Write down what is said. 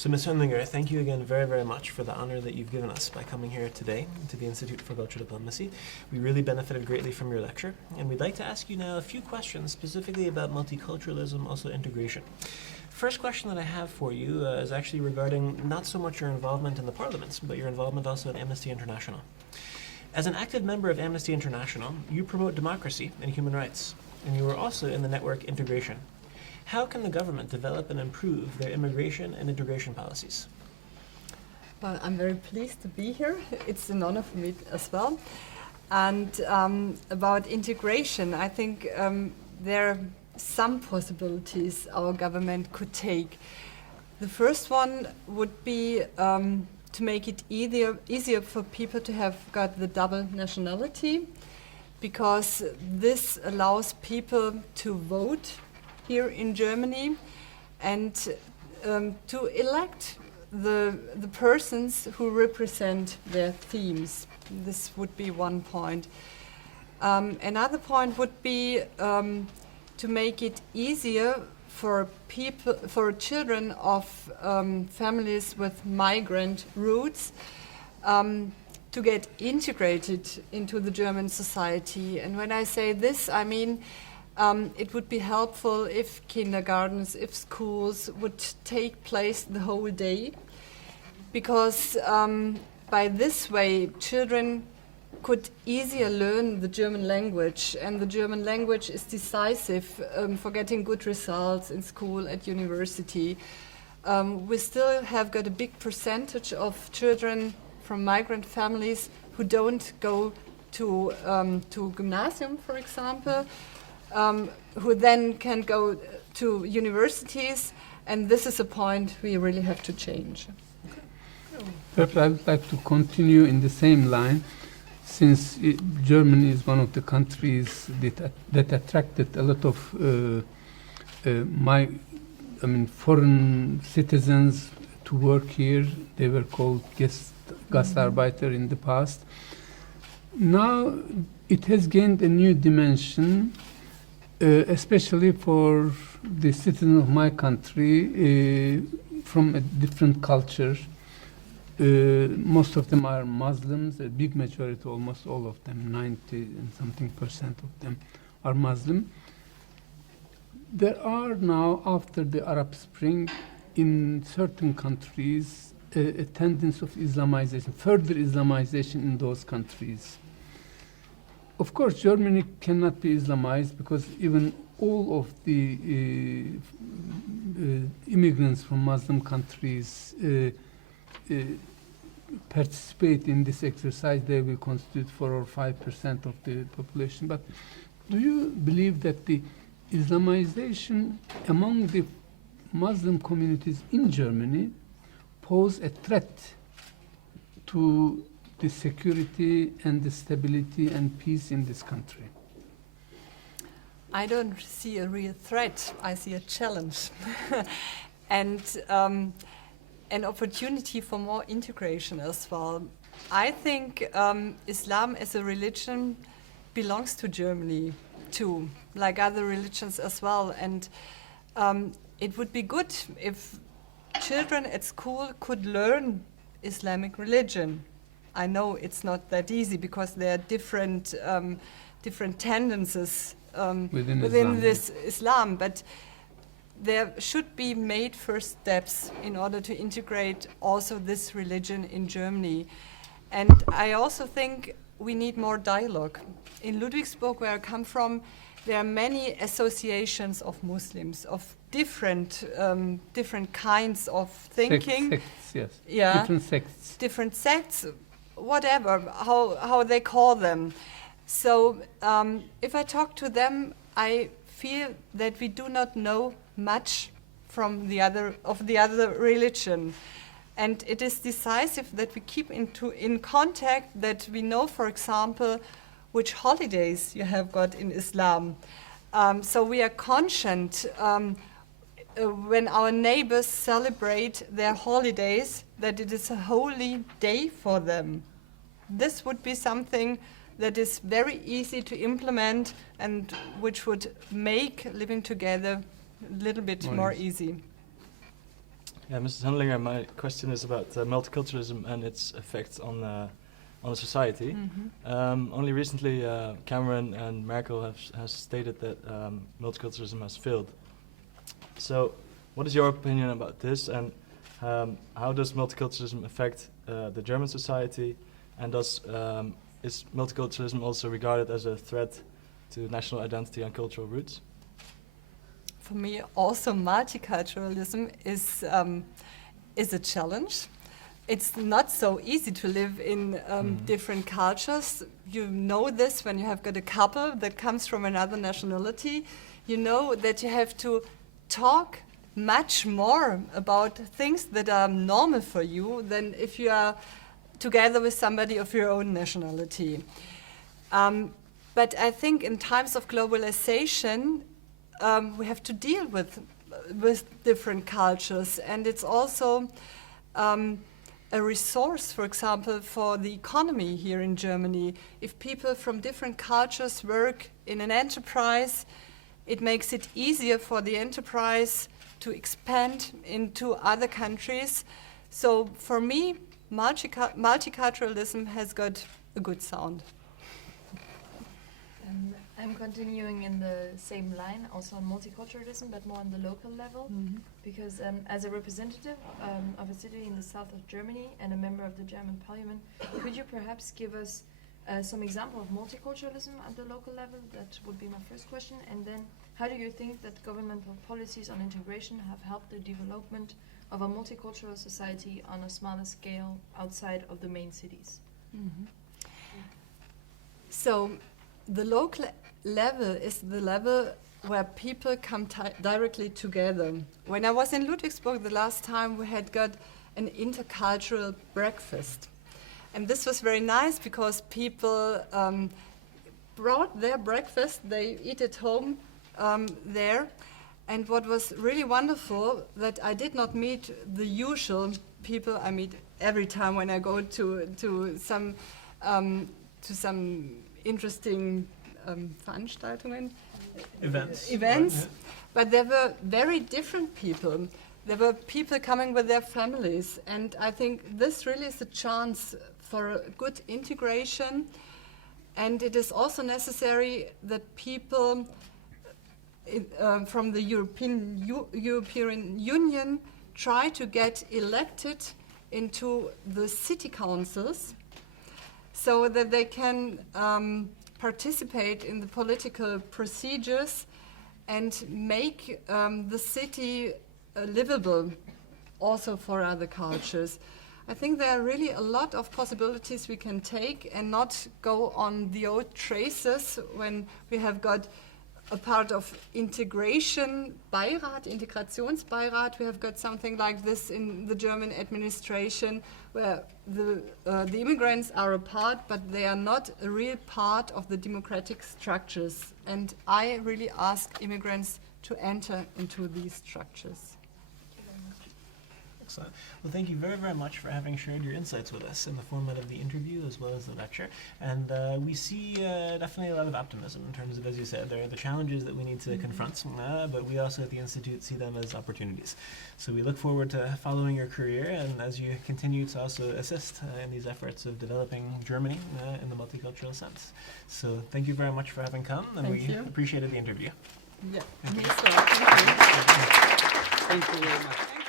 So Ms. Hönlinger, thank you again very, very much for the honor that you've given us by coming here today to the Institute for Cultural Diplomacy. We really benefited greatly from your lecture, and we'd like to ask you now a few questions specifically about multiculturalism, also integration. First question that I have for you is actually regarding not so much your involvement in the parliaments, but your involvement also in Amnesty International. As an active member of Amnesty International, you promote democracy and human rights, and you are also in the network Integration. How can the government develop and improve their immigration and integration policies? Well, I'm very pleased to be here. It's an honor for me as well. And about integration, I think there are some possibilities our government could take. The first one would be to make it easier for people to have got the double nationality, because this allows people to vote here in Germany and to elect the persons who represent their themes. This would be one point. Another point would be to make it easier for children of families with migrant roots to get integrated into the German society. And when I say this, I mean it would be helpful if kindergartens, if schools would take place the whole day, because by this way children could easier learn the German language, and the German language is decisive for getting good results in school, at university. We still have got a big percentage of children from migrant families who don't go to gymnasium, for example, who then can go to universities, and this is a point we really have to change. Perhaps I would like to continue in the same line, since Germany is one of the countries that attracted a lot of foreign citizens to work here. They were called Gastarbeiter in the past. Now it has gained a new dimension, especially for the citizens of my country from a different culture. Most of them are Muslims, a big majority, almost all of them, 90 and something percent of them are Muslim. There are now, after the Arab Spring, in certain countries, a tendency of Islamization, further Islamization in those countries. Of course, Germany cannot be Islamized because even all of the immigrants from Muslim countries participate in this exercise. They will constitute 4 or 5% of the population. But do you believe that the Islamization among the Muslim communities in Germany pose a threat to the security and the stability and peace in this country? I don't see a real threat. I see a challenge and an opportunity for more integration as well. I think Islam as a religion belongs to Germany too, like other religions as well. And it would be good if children at school could learn Islamic religion. I know it's not that easy because there are different tendencies within this Islam, but there should be made first steps in order to integrate also this religion in Germany. And I also think we need more dialogue. In Ludwigsburg, where I come from, there are many associations of Muslims, of different kinds of thinking. Sects, yes. Yeah. Different sects, whatever, how they call them. So if I talk to them, I feel that we do not know much from the other religion. And it is decisive that we keep in contact, that we know, for example, which holidays you have got in Islam. So we are conscious when our neighbors celebrate their holidays that it is a holy day for them. This would be something that is very easy to implement and which would make living together a little bit more easy. Yeah, Mrs. Hönlinger, my question is about multiculturalism and its effects on a society. Only recently, Cameron and Merkel has stated that multiculturalism has failed. So, what is your opinion about this, and how does multiculturalism affect the German society, and is multiculturalism also regarded as a threat to national identity and cultural roots? For me, also multiculturalism is a challenge. It's not so easy to live in different cultures. You know this when you have got a couple that comes from another nationality. You know that you have to talk much more about things that are normal for you than if you are together with somebody of your own nationality. But I think in times of globalization, we have to deal with different cultures, and it's also a resource, for example, for the economy here in Germany. If people from different cultures work in an enterprise, it makes it easier for the enterprise to expand into other countries. So for me, multiculturalism has got a good sound. I'm continuing in the same line, also on multiculturalism, but more on the local level, because as a representative of a city in the south of Germany and a member of the German parliament, could you perhaps give us some example of multiculturalism at the local level? That would be my first question. And then, how do you think that governmental policies on integration have helped the development of a multicultural society on a smaller scale outside of the main cities? So the local level is the level where people come directly together. When I was in Ludwigsburg the last time, we had got an intercultural breakfast. And this was very nice because people brought their breakfast, they eat at home there. And what was really wonderful, that I did not meet the usual people I meet every time when I go to some interesting Veranstaltungen, events. Yeah. But there were very different people. There were people coming with their families, and I think this really is a chance for a good integration. And it is also necessary that people from the European Union try to get elected into the city councils, so that they can participate in the political procedures and make the city livable also for other cultures. I think there are really a lot of possibilities we can take and not go on the old traces when we have got a part of integration Beirat, Integrationsbeirat. We have got something like this in the German administration, where the immigrants are a part, but they are not a real part of the democratic structures. And I really ask immigrants to enter into these structures. Excellent. Well, thank you very, very much for having shared your insights with us in the format of the interview as well as the lecture. And we see definitely a lot of optimism in terms of, as you said, there are the challenges that we need to confront, but we also at the Institute see them as opportunities. So we look forward to following your career, and as you continue to also assist in these efforts of developing Germany in the multicultural sense. So thank you very much for having come, and Thank we you. appreciated the interview. Yeah. Thank you. Thank you. Thank you very much.